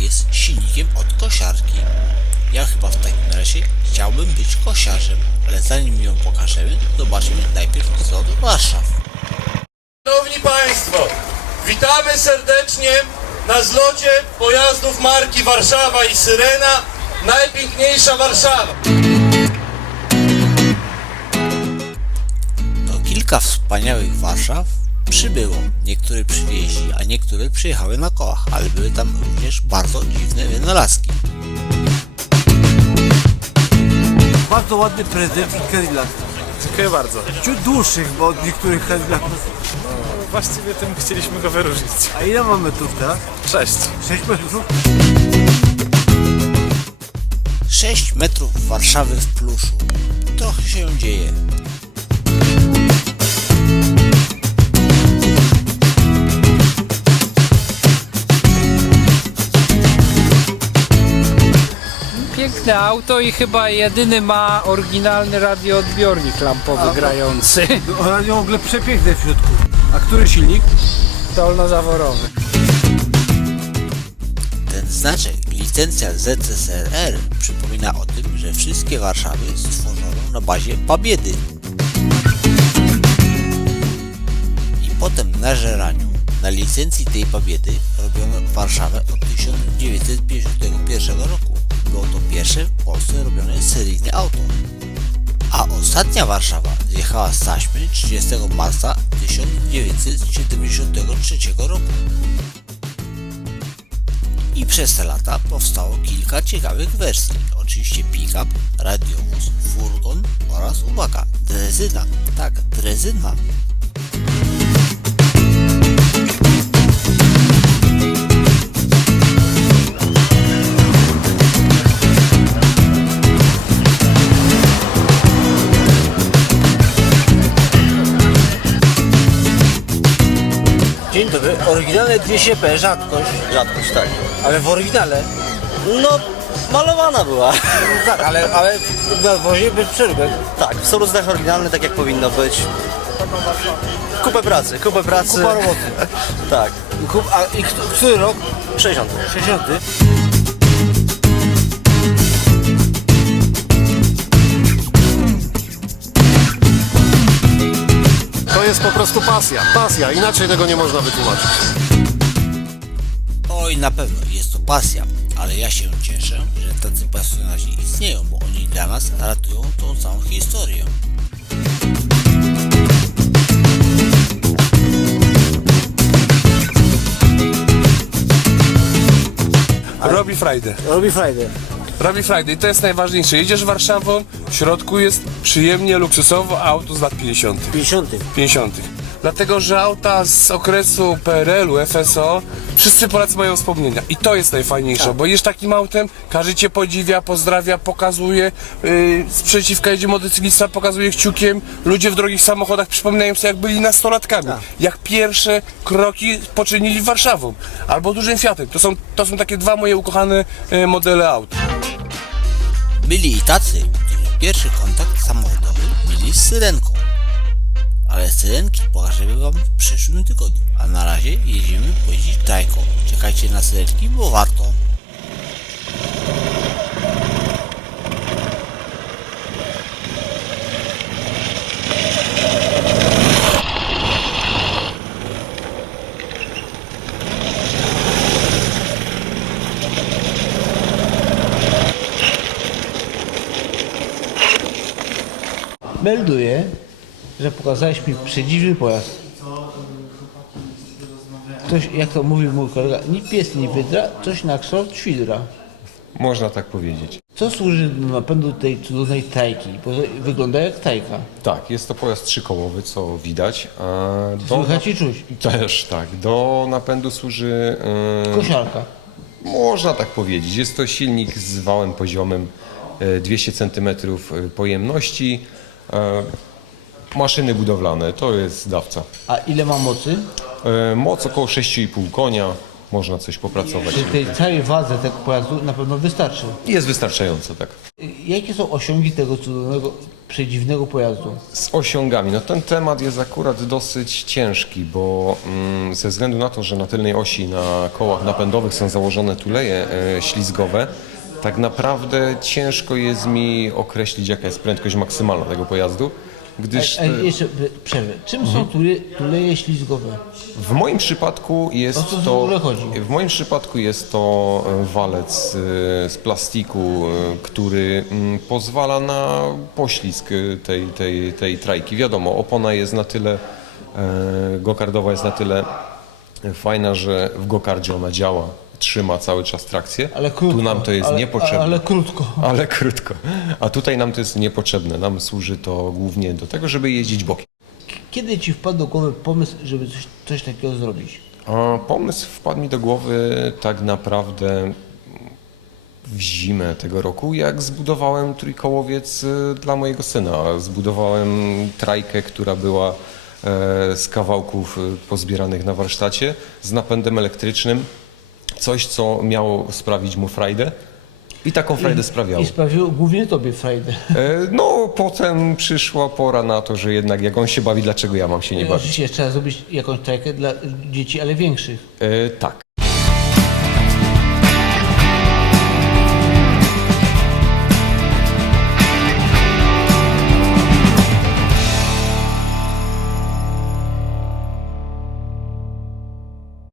jest silnikiem od kosiarki. Ja chyba w takim razie chciałbym być kosiarzem, ale zanim ją pokażemy, zobaczmy najpierw co do Warszaw. Szanowni Państwo, witamy serdecznie na zlocie pojazdów marki Warszawa i Syrena. Najpiękniejsza Warszawa. To kilka wspaniałych Warszaw przybyło. Niektóre przywieźli, a niektóre przyjechały na kołach, ale były tam również bardzo dziwne wynalazki. Bardzo ładny prezent i Cadillac. Dziękuję bardzo. Ciut dłuższych, bo od niektórych Cadillaców. Właściwie tym chcieliśmy go wyróżnić. A ile mamy metrów teraz? Cześć. 6 metrów? 6 metrów Warszawy w pluszu. Trochę się dzieje. Piękne auto i chyba jedyny ma oryginalny radioodbiornik lampowy grający. No, ale w ogóle przepiękne w środku. A który silnik? Dolnozaworowy. Ten znaczek, licencja ZSRR, przypomina o tym, że wszystkie Warszawy stworzono na bazie Pabiedy. I potem na żeraniu, na licencji tej Pabiedy robiono Warszawę od 1951 roku. Było to pierwsze w Polsce robione seryjne auto. A ostatnia Warszawa zjechała z taśmy 30 marca 1973 roku. I przez te lata powstało kilka ciekawych wersji. Oczywiście pick-up, radiowóz, furgon oraz uwaga, drezyna. Tak, drezyna. Oryginalne 200p, rzadkość. Rzadkość, tak. Ale w oryginale? No, malowana była. Tak, ale, ale w nadwozie bez przeróbek. Tak, w soluzdach oryginalny, tak jak powinno być. Kupę pracy, kupę pracy. Kupa roboty. Tak, Kup, a i kto- który rok? 60. 60. jest po prostu pasja. Pasja, inaczej tego nie można wytłumaczyć. Oj, na pewno jest to pasja, ale ja się cieszę, że tacy pasjonaci istnieją, bo oni dla nas ratują tą całą historię. Robi Friday. Robi Friday. Robi Friday. To jest najważniejsze. Jedziesz Warszawą, w środku jest przyjemnie, luksusowo auto z lat 50. 50. 50. Dlatego, że auta z okresu PRL-u, FSO, wszyscy Polacy mają wspomnienia. I to jest najfajniejsze, bo jedziesz takim autem, każdy cię podziwia, pozdrawia, pokazuje, yy, sprzeciwka jedzie motocyklista, pokazuje kciukiem, ludzie w drogich samochodach przypominają sobie, jak byli nastolatkami, jak pierwsze kroki poczynili Warszawą, albo dużym Fiatem. To są, to są takie dwa moje ukochane yy, modele aut. Byli i tacy, którzy pierwszy kontakt samochodowy mieli z syrenką. Ale syrenki pokażemy wam w przyszłym tygodniu, a na razie jedziemy pojeździć trajką. Czekajcie na syrenki, bo warto. Melduję, że pokazałeś mi przedziwny pojazd. Ktoś, jak to mówił mój kolega, ni pies, ni wydra, coś na kształt świdra. Można tak powiedzieć. Co służy do napędu tej cudownej tajki? Bo wygląda jak tajka. Tak, jest to pojazd trzykołowy, co widać. A do, Słychać i czuć. też tak. Do napędu służy. Yy, Kosiarka. można tak powiedzieć. Jest to silnik z wałem poziomym yy, 200 cm pojemności. Yy, maszyny budowlane to jest dawca. A ile ma mocy? Yy, moc około 6,5 konia. można coś popracować. Przy tej całej wadze tego pojazdu na pewno wystarczy. Jest wystarczająco, tak. Jakie są osiągi tego cudownego, przedziwnego pojazdu? Z osiągami. No ten temat jest akurat dosyć ciężki, bo mm, ze względu na to, że na tylnej osi na kołach napędowych są założone tuleje e, ślizgowe, tak naprawdę ciężko jest mi określić, jaka jest prędkość maksymalna tego pojazdu, gdyż A, a jeszcze przerwę. Czym są tule, tuleje ślizgowe? w moim przypadku O co jest w to ogóle chodzi? w moim przypadku jest to e, walec e, z plastiku, e, który mm, pozwala na poślizg e, tej, tej, tej trajki. Wiadomo, opona jest na tyle e, gokardowa jest na tyle fajna, że w gokardzie ona działa, trzyma cały czas trakcję. Ale krótko. Tu nam to jest ale, niepotrzebne. Ale krótko. Ale krótko. A tutaj nam to jest niepotrzebne. Nam służy to głównie do tego, żeby jeździć bokiem. Kiedy ci wpadł do głowy pomysł, żeby coś, coś takiego zrobić? A pomysł wpadł mi do głowy tak naprawdę w zimę tego roku, jak zbudowałem trójkołowiec y, dla mojego syna. Zbudowałem trajkę, która była e, z kawałków y, pozbieranych na warsztacie, z napędem elektrycznym. Coś, co miało sprawić mu frajdę. I taką frajdę sprawiało. I sprawiło głównie tobie frajdę. E, No, potem przyszła pora na to, że jednak jak on się bawi, dlaczego ja mam się nie bawić? Oczywiście trzeba zrobić jakąś trajkę dla dzieci, ale większych. E, Tak.